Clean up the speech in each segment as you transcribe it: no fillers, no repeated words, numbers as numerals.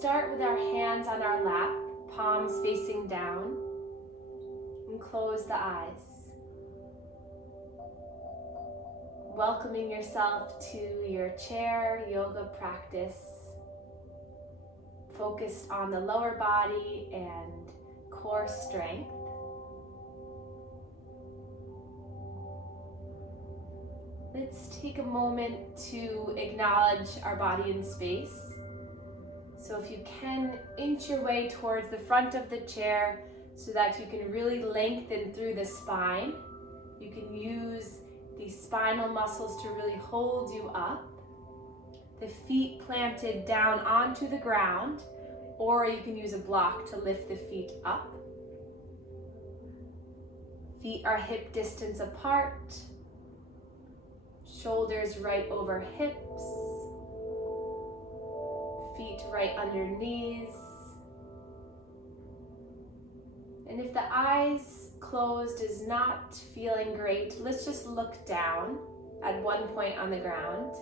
start with our hands on our lap, palms facing down, and close the eyes. Welcoming yourself to your chair yoga practice, focused on the lower body and core strength. Let's take a moment to acknowledge our body in space. So if you can, inch your way towards the front of the chair so that you can really lengthen through the spine. You can use the spinal muscles to really hold you up. The feet planted down onto the ground, or you can use a block to lift the feet up. Feet are hip distance apart. Shoulders right over hips. Feet right under knees. And if the eyes closed is not feeling great, let's just look down at one point on the ground.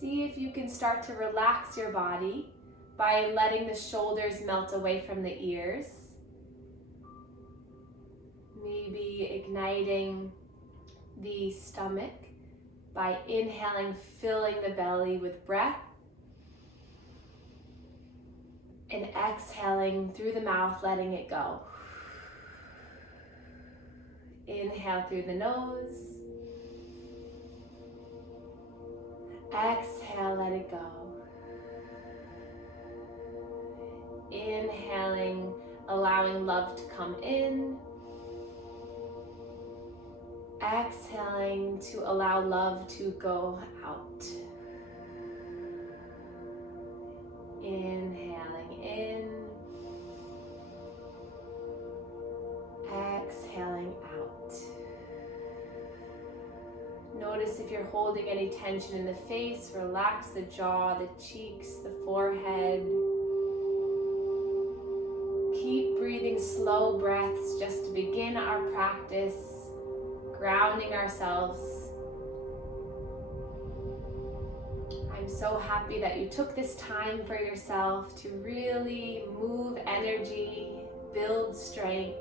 See if you can start to relax your body by letting the shoulders melt away from the ears. Maybe igniting the stomach by inhaling, filling the belly with breath, and exhaling through the mouth, letting it go. Inhale through the nose. Exhale, let it go. Inhaling, allowing love to come in. Exhaling to allow love to go out. Inhaling in. Exhaling out. Notice if you're holding any tension in the face, relax the jaw, the cheeks, the forehead. Keep breathing slow breaths just to begin our practice. Grounding ourselves. I'm so happy that you took this time for yourself to really move energy, build strength,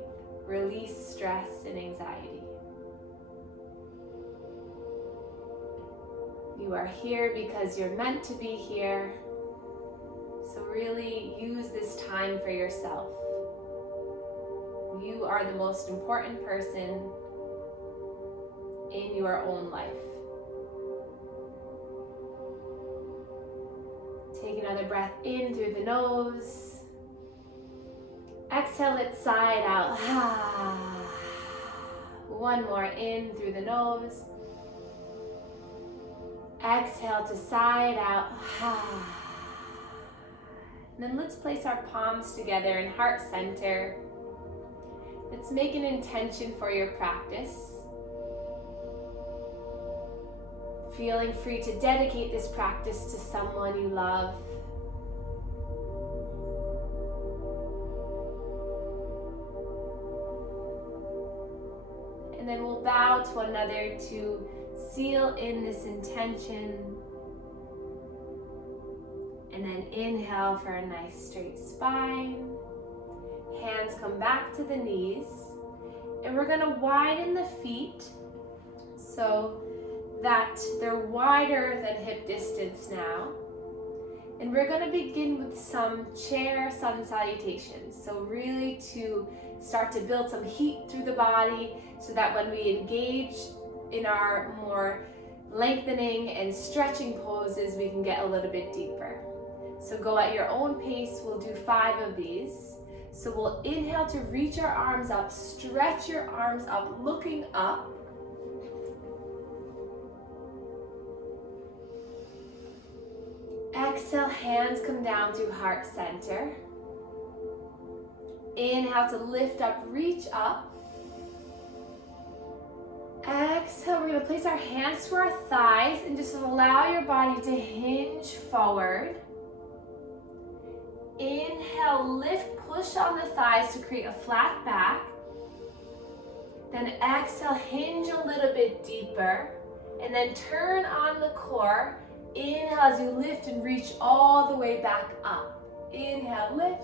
release stress and anxiety. You are here because you're meant to be here. So really use this time for yourself. You are the most important person in your own life. Take another breath in through the nose. Exhale it side out. One more in through the nose. Exhale to side out. And then let's place our palms together in heart center. Let's make an intention for your practice. Feeling free to dedicate this practice to someone you love. And then we'll bow to one another to seal in this intention. And then inhale for a nice straight spine. Hands come back to the knees. And we're going to widen the feet so that they're wider than hip distance now. And we're going to begin with some chair Sun Salutations. So really to start to build some heat through the body so that when we engage in our more lengthening and stretching poses, we can get a little bit deeper. So go at your own pace. We'll do 5 of these. So we'll inhale to reach our arms up, stretch your arms up, looking up. Exhale, hands come down through heart center. Inhale to lift up, reach up. Exhale, we're going to place our hands to our thighs and just allow your body to hinge forward. Inhale, lift, push on the thighs to create a flat back. Then exhale, hinge a little bit deeper. And then turn on the core. Inhale as you lift and reach all the way back up. Inhale, lift.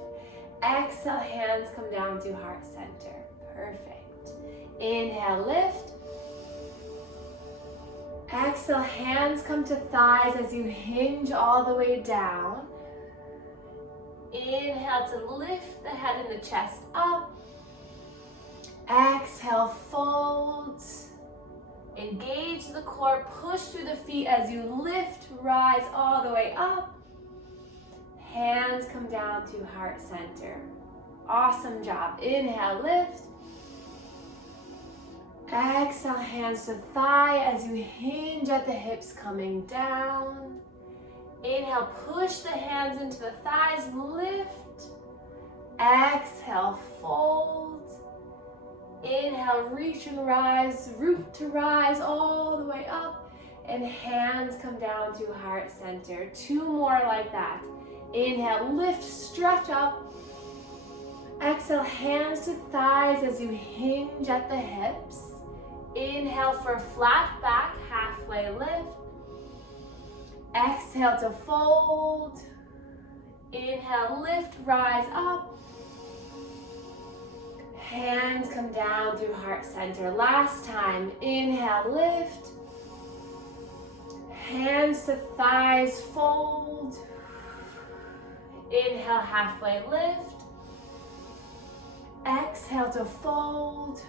Exhale, hands come down to heart center. Perfect. Inhale, lift. Exhale, hands come to thighs as you hinge all the way down. Inhale to lift the head and the chest up. Exhale, fold. Engage the core, push through the feet as you lift, rise all the way up. Hands come down to heart center. Awesome job. Inhale, lift. Exhale, hands to thigh as you hinge at the hips coming down. Inhale, push the hands into the thighs, lift. Exhale, fold. Inhale, reach and rise, root to rise all the way up. And hands come down to heart center. 2 more like that. Inhale, lift, stretch up. Exhale, hands to thighs as you hinge at the hips. Inhale for flat back, halfway lift. Exhale to fold. Inhale, lift, rise up. Hands come down to heart center. Last time. Inhale, lift. Hands to thighs, fold. Inhale, halfway lift. Exhale to fold.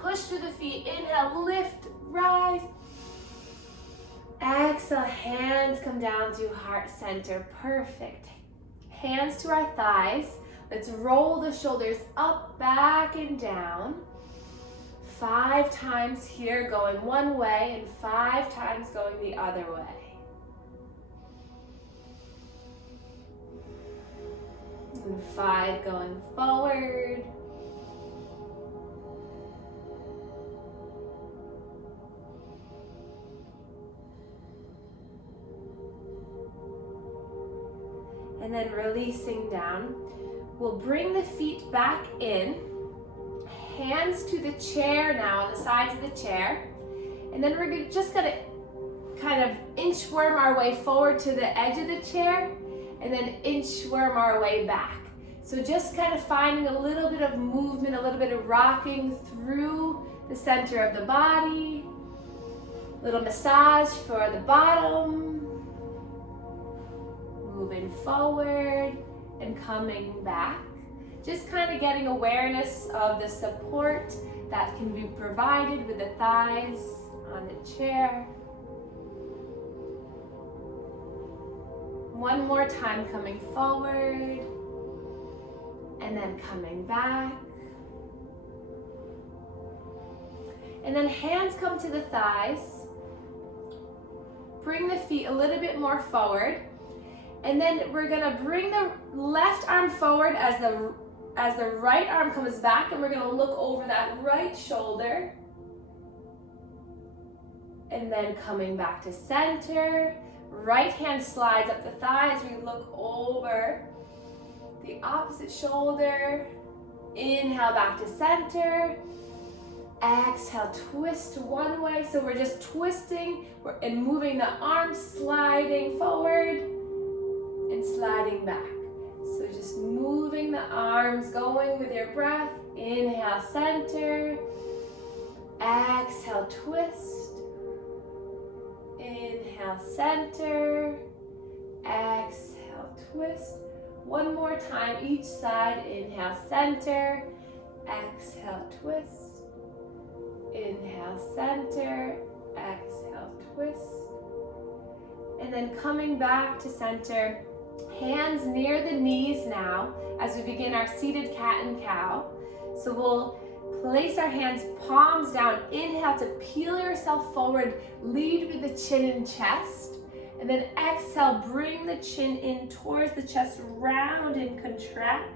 Push through the feet. Inhale, lift, rise. Exhale, hands come down to heart center. Perfect. Hands to our thighs. Let's roll the shoulders up, back, and down. 5 times here, going one way, and 5 times going the other way. And 5 going forward. And then releasing down. We'll bring the feet back in. Hands to the chair now, on the sides of the chair. And then we're just gonna kind of inchworm our way forward to the edge of the chair, and then inchworm our way back. So just kind of finding a little bit of movement, a little bit of rocking through the center of the body. Little massage for the bottom. Moving forward and coming back. Just kind of getting awareness of the support that can be provided with the thighs on the chair. One more time, coming forward and then coming back. And then hands come to the thighs. Bring the feet a little bit more forward. And then we're gonna bring the left arm forward as the right arm comes back, and we're gonna look over that right shoulder. And then coming back to center. Right hand slides up the thigh as we look over the opposite shoulder. Inhale, back to center. Exhale, twist one way. So we're just twisting and moving the arms, sliding forward and sliding back. So just moving the arms, going with your breath. Inhale, center. Exhale, twist. Inhale, center. Exhale, twist. One more time each side. Inhale, center. Exhale, twist. Inhale, center. Exhale, twist. And then coming back to center. Hands near the knees now as we begin our seated cat and cow. So we'll place our hands palms down. Inhale to peel yourself forward. Lead with the chin and chest. And then exhale, bring the chin in towards the chest, round and contract.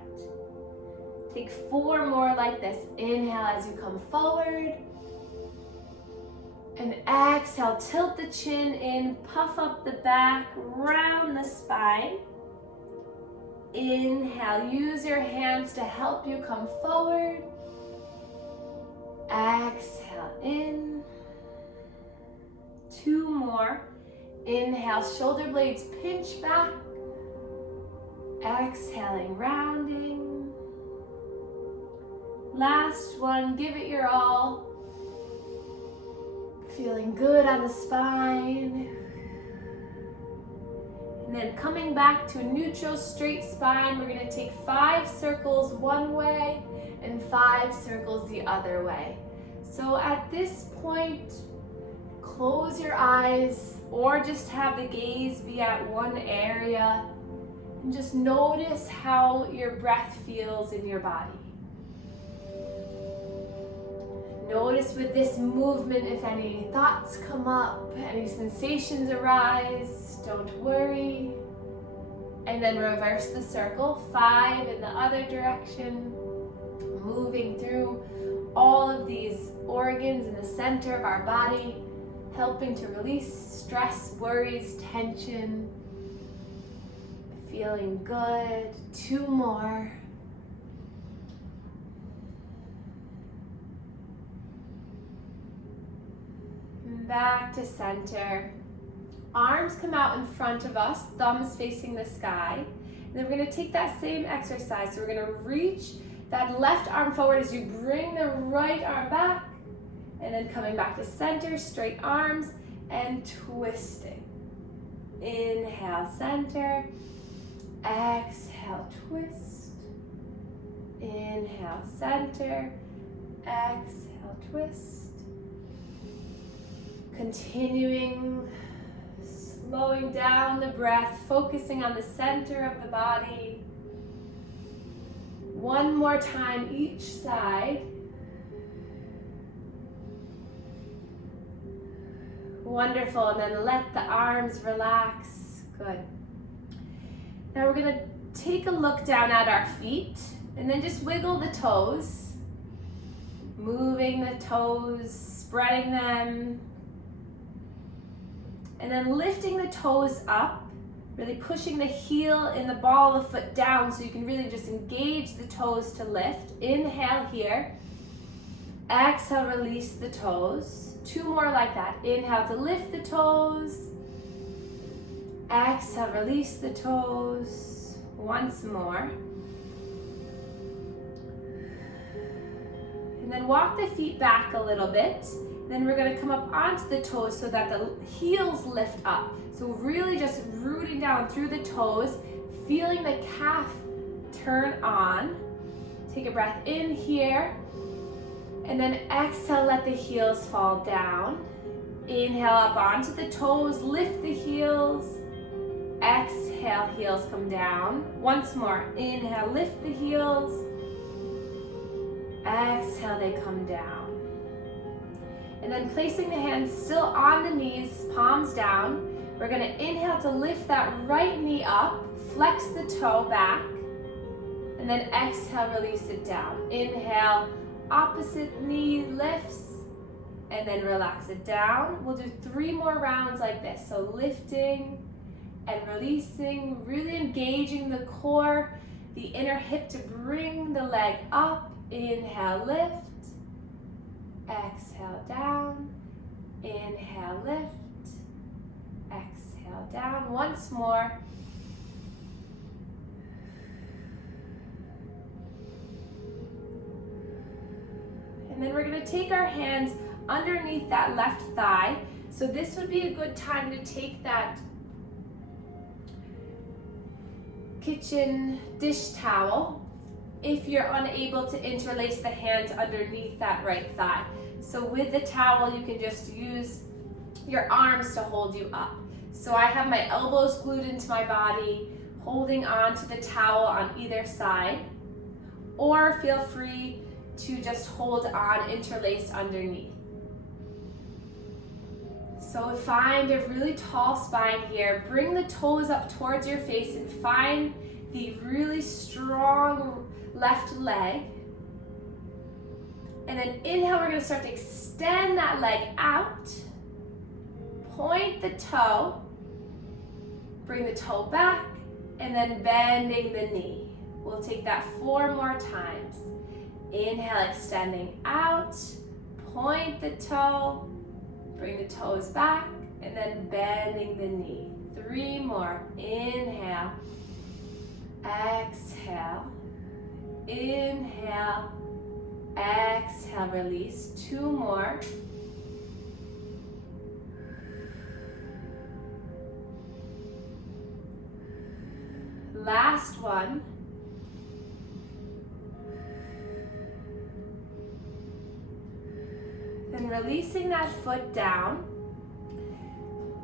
Take 4 more like this. Inhale as you come forward. And exhale, tilt the chin in, puff up the back, round the spine. Inhale, use your hands to help you come forward. Exhale in. 2 more. Inhale, shoulder blades pinch back. Exhaling, rounding. Last one, give it your all. Feeling good on the spine. And then coming back to a neutral straight spine, we're going to take 5 circles one way and 5 circles the other way. So at this point, close your eyes or just have the gaze be at one area and just notice how your breath feels in your body. Notice with this movement if any thoughts come up, any sensations arise, don't worry. And then reverse the circle, 5 in the other direction, moving through all of these organs in the center of our body, helping to release stress, worries, tension. Feeling good, 2 more. Back to center. Arms come out in front of us, thumbs facing the sky. And then we're going to take that same exercise. So we're going to reach that left arm forward as you bring the right arm back. And then coming back to center, straight arms and twisting. Inhale, center. Exhale, twist. Inhale, center. Exhale, twist. Continuing, slowing down the breath, focusing on the center of the body. One more time each side. Wonderful, and then let the arms relax. Good. Now we're going to take a look down at our feet and then just wiggle the toes. Moving the toes, spreading them. And then lifting the toes up, really pushing the heel and the ball of the foot down so you can really just engage the toes to lift. Inhale here. Exhale, release the toes. 2 more like that. Inhale to lift the toes. Exhale, release the toes. Once more. And then walk the feet back a little bit. Then we're going to come up onto the toes so that the heels lift up. So really just rooting down through the toes, feeling the calf turn on. Take a breath in here. And then exhale, let the heels fall down. Inhale up onto the toes, lift the heels. Exhale, heels come down. Once more, inhale, lift the heels. Exhale, they come down. And then placing the hands still on the knees, palms down. We're going to inhale to lift that right knee up, flex the toe back, and then exhale, release it down. Inhale, opposite knee lifts, and then relax it down. We'll do 3 more rounds like this. So lifting and releasing, really engaging the core, the inner hip to bring the leg up. Inhale, lift. Exhale, down. Inhale, lift. Exhale, down. Once more. And then we're going to take our hands underneath that left thigh. So this would be a good time to take that kitchen dish towel if you're unable to interlace the hands underneath that right thigh. So with the towel, you can just use your arms to hold you up. So I have my elbows glued into my body, holding on to the towel on either side, or feel free to just hold on interlaced underneath. So find a really tall spine here. Bring the toes up towards your face and find the really strong left leg. And then inhale, we're going to start to extend that leg out. Point the toe. Bring the toe back and then bending the knee. We'll take that 4 more times. Inhale, extending out. Point the toe. Bring the toes back and then bending the knee. 3 more. Inhale, exhale, inhale, exhale, release. 2 more. Last one. Then releasing that foot down.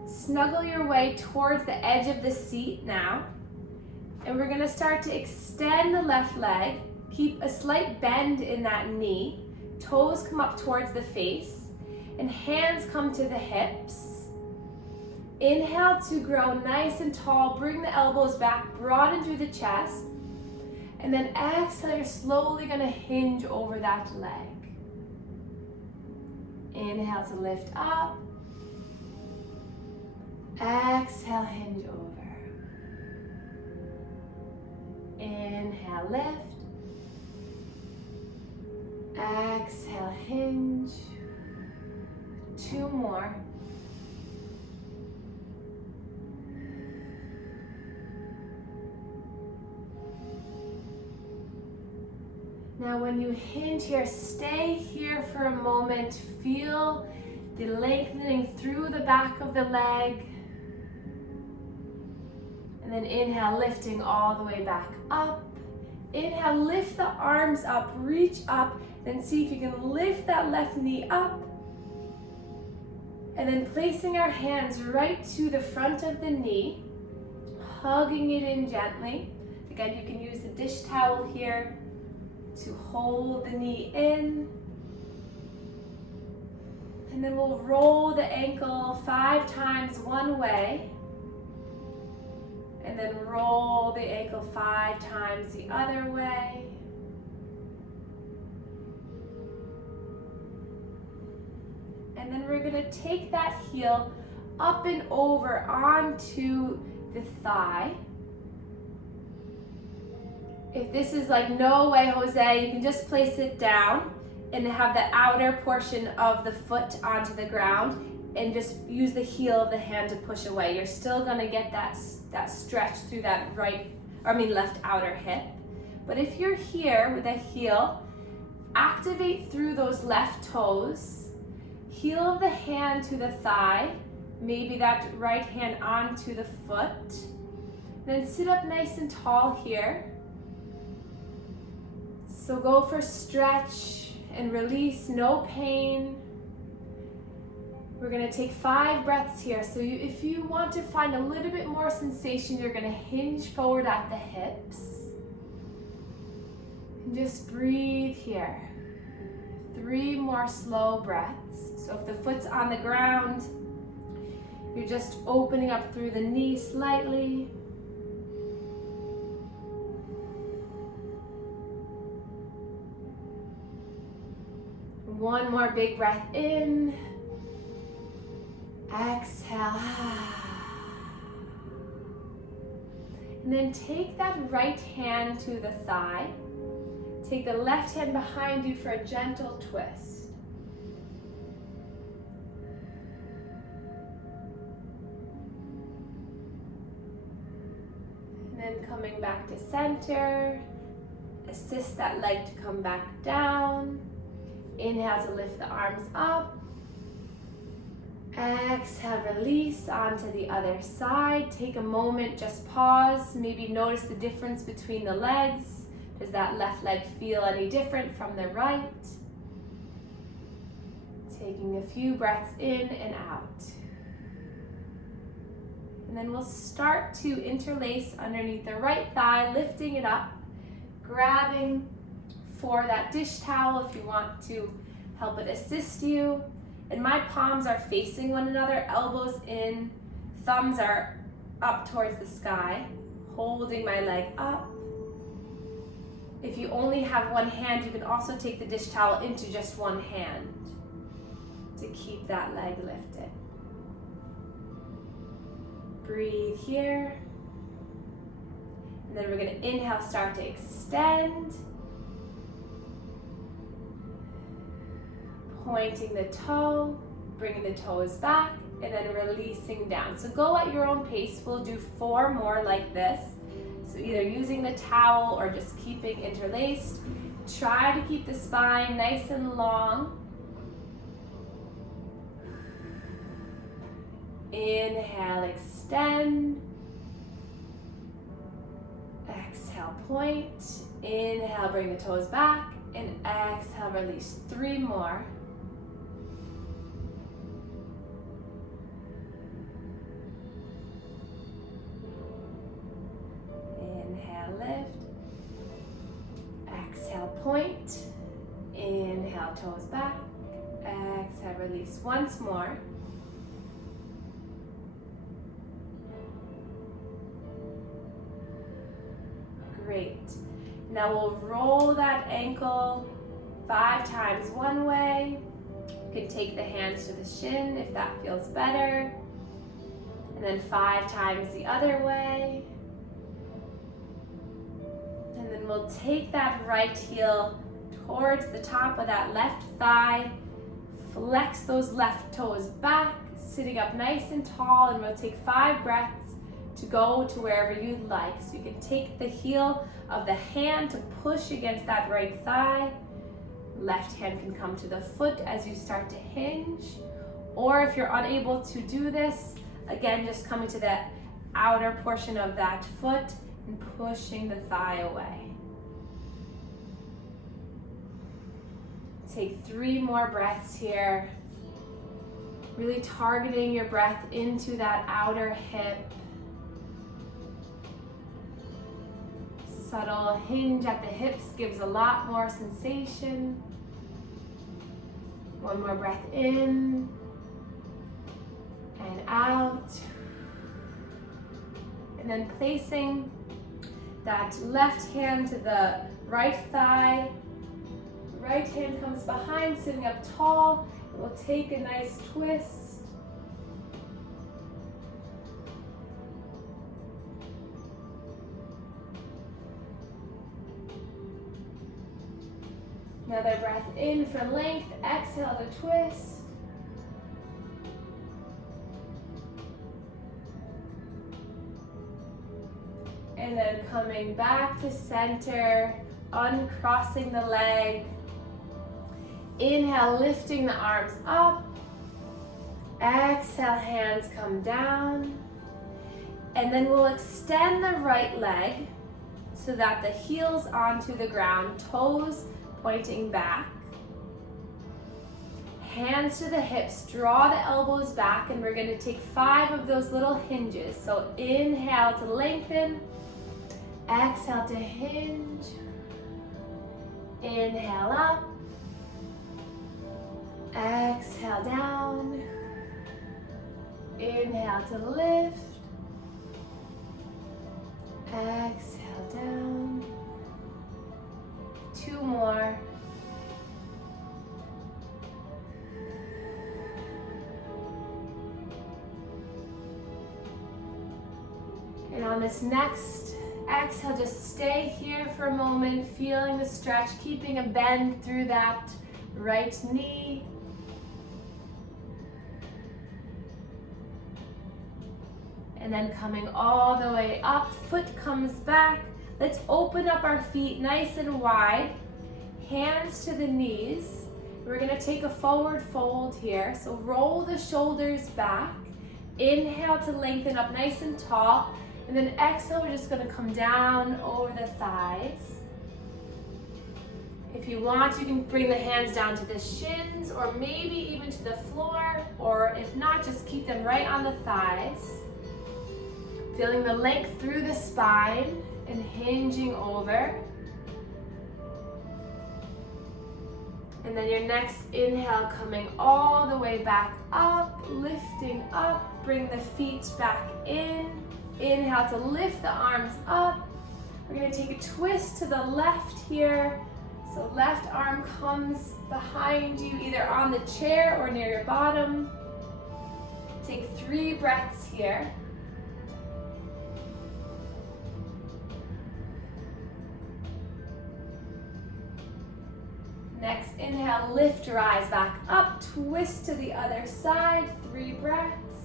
Snuggle your way towards the edge of the seat now. And we're gonna start to extend the left leg. Keep a slight bend in that knee. Toes come up towards the face. And hands come to the hips. Inhale to grow nice and tall. Bring the elbows back, broaden through the chest. And then exhale, you're slowly gonna hinge over that leg. Inhale to lift up. Exhale, hinge over. Inhale, lift. Exhale, hinge. 2 more. Now when you hinge here, stay here for a moment. Feel the lengthening through the back of the leg. And then inhale, lifting all the way back up. Inhale, lift the arms up, reach up, then see if you can lift that left knee up. And then placing our hands right to the front of the knee, hugging it in gently. Again, you can use the dish towel here to hold the knee in. And then we'll roll the ankle 5 times one way. And then roll the ankle 5 times the other way. And then we're gonna take that heel up and over onto the thigh. If this is like, no way, Jose, you can just place it down and have the outer portion of the foot onto the ground and just use the heel of the hand to push away. You're still gonna get that stretch through that left outer hip. But if you're here with a heel, activate through those left toes, heel of the hand to the thigh, maybe that right hand onto the foot. Then sit up nice and tall here. So go for stretch and release, no pain. We're gonna take 5 breaths here. So if you want to find a little bit more sensation, you're gonna hinge forward at the hips. And just breathe here. 3 more slow breaths. So if the foot's on the ground, you're just opening up through the knee slightly. One more big breath in. Exhale. And then take that right hand to the thigh. Take the left hand behind you for a gentle twist. And then coming back to center. Assist that leg to come back down. Inhale to lift the arms up. Exhale, release onto the other side. Take a moment, just pause. Maybe notice the difference between the legs. Does that left leg feel any different from the right? Taking a few breaths in and out. And then we'll start to interlace underneath the right thigh, lifting it up, grabbing for that dish towel if you want to help it assist you. And my palms are facing one another, elbows in, thumbs are up towards the sky, holding my leg up. If you only have one hand, you can also take the dish towel into just one hand to keep that leg lifted. Breathe here. And then we're going to inhale, start to extend. Pointing the toe, bringing the toes back, and then releasing down. So go at your own pace. We'll do 4 more like this. So either using the towel or just keeping interlaced. Try to keep the spine nice and long. Inhale, extend. Exhale, point. Inhale, bring the toes back. And exhale, release. 3 more. Inhale, lift. Exhale, point. Inhale, toes back. Exhale, release. Once more. Great. Now we'll roll that ankle 5 times one way. You can take the hands to the shin if that feels better. And then 5 times the other way. And then we'll take that right heel towards the top of that left thigh. Flex those left toes back, sitting up nice and tall, and we'll take 5 breaths to go to wherever you'd like. So you can take the heel of the hand to push against that right thigh. Left hand can come to the foot as you start to hinge. Or if you're unable to do this, again, just come into the outer portion of that foot and pushing the thigh away. Take 3 more breaths here. Really targeting your breath into that outer hip. Subtle hinge at the hips gives a lot more sensation. 1 more breath in and out. And then placing that left hand to the right thigh. Right hand comes behind, sitting up tall. We'll take a nice twist. Another breath in for length, exhale to twist. And then coming back to center, uncrossing the leg. Inhale, lifting the arms up. Exhale, hands come down. And then we'll extend the right leg so that the heel's onto the ground, toes pointing back. Hands to the hips, draw the elbows back, and we're going to take 5 of those little hinges. So inhale to lengthen, exhale to hinge, inhale up, exhale down, inhale to lift, exhale down. 2 more. And on this next exhale, just stay here for a moment, feeling the stretch, keeping a bend through that right knee. And then coming all the way up, foot comes back. Let's open up our feet nice and wide, hands to the knees. We're gonna take a forward fold here. So roll the shoulders back. Inhale to lengthen up nice and tall. And then exhale, we're just gonna come down over the thighs. If you want, you can bring the hands down to the shins or maybe even to the floor, or if not, just keep them right on the thighs. Feeling the length through the spine and hinging over. And then your next inhale, coming all the way back up, lifting up, bring the feet back in. Inhale to lift the arms up. We're gonna take a twist to the left here. So left arm comes behind you, either on the chair or near your bottom. Take 3 breaths here. Next inhale, lift, rise back up, twist to the other side, 3 breaths.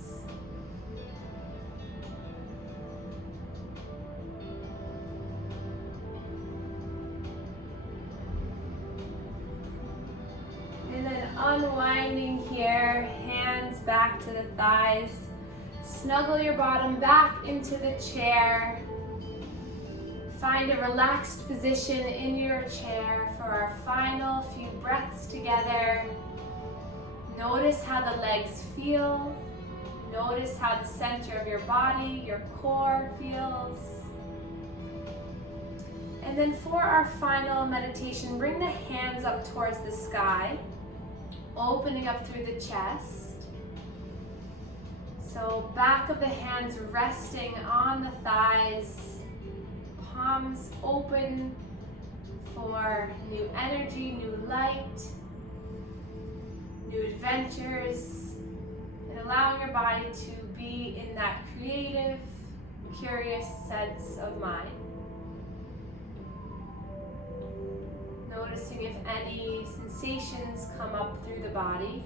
unwinding here, hands back to the thighs. Snuggle your bottom back into the chair. Find a relaxed position in your chair for our final few breaths together. Notice how the legs feel. Notice how the center of your body, your core feels. And then for our final meditation, bring the hands up towards the sky, opening up through the chest. So back of the hands resting on the thighs, palms open for new energy, new light, new adventures, and allowing your body to be in that creative, curious sense of mind. Noticing if any sensations come up through the body.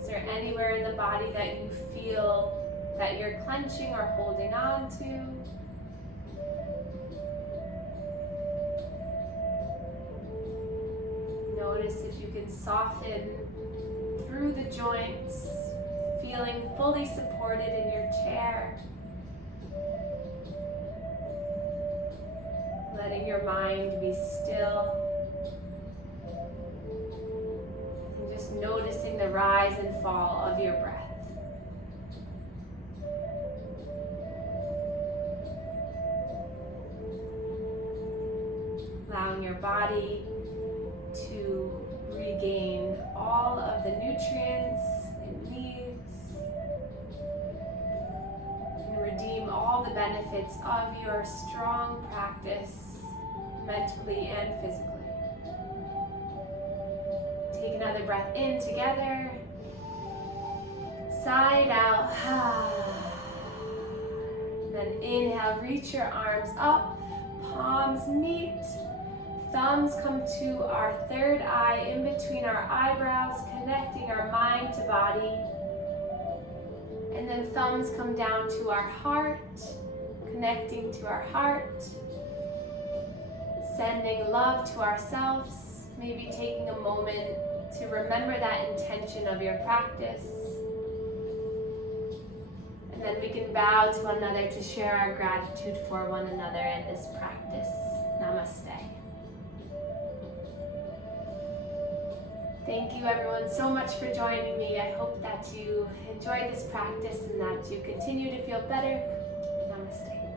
Is there anywhere in the body that you feel that you're clenching or holding on to? Notice if you can soften through the joints, feeling fully supported in your chair. Letting your mind be still. And just noticing the rise and fall of your breath. Allowing your body to regain all of the nutrients it needs and redeem all the benefits of your strong practice, mentally and physically. Take another breath in together, side out, then inhale, reach your arms up, palms meet. Thumbs come to our third eye in between our eyebrows, connecting our mind to body. And then thumbs come down to our heart, connecting to our heart. Sending love to ourselves, maybe taking a moment to remember that intention of your practice. And then we can bow to one another to share our gratitude for one another in this practice. Namaste. Thank you everyone so much for joining me. I hope that you enjoyed this practice and that you continue to feel better. Namaste.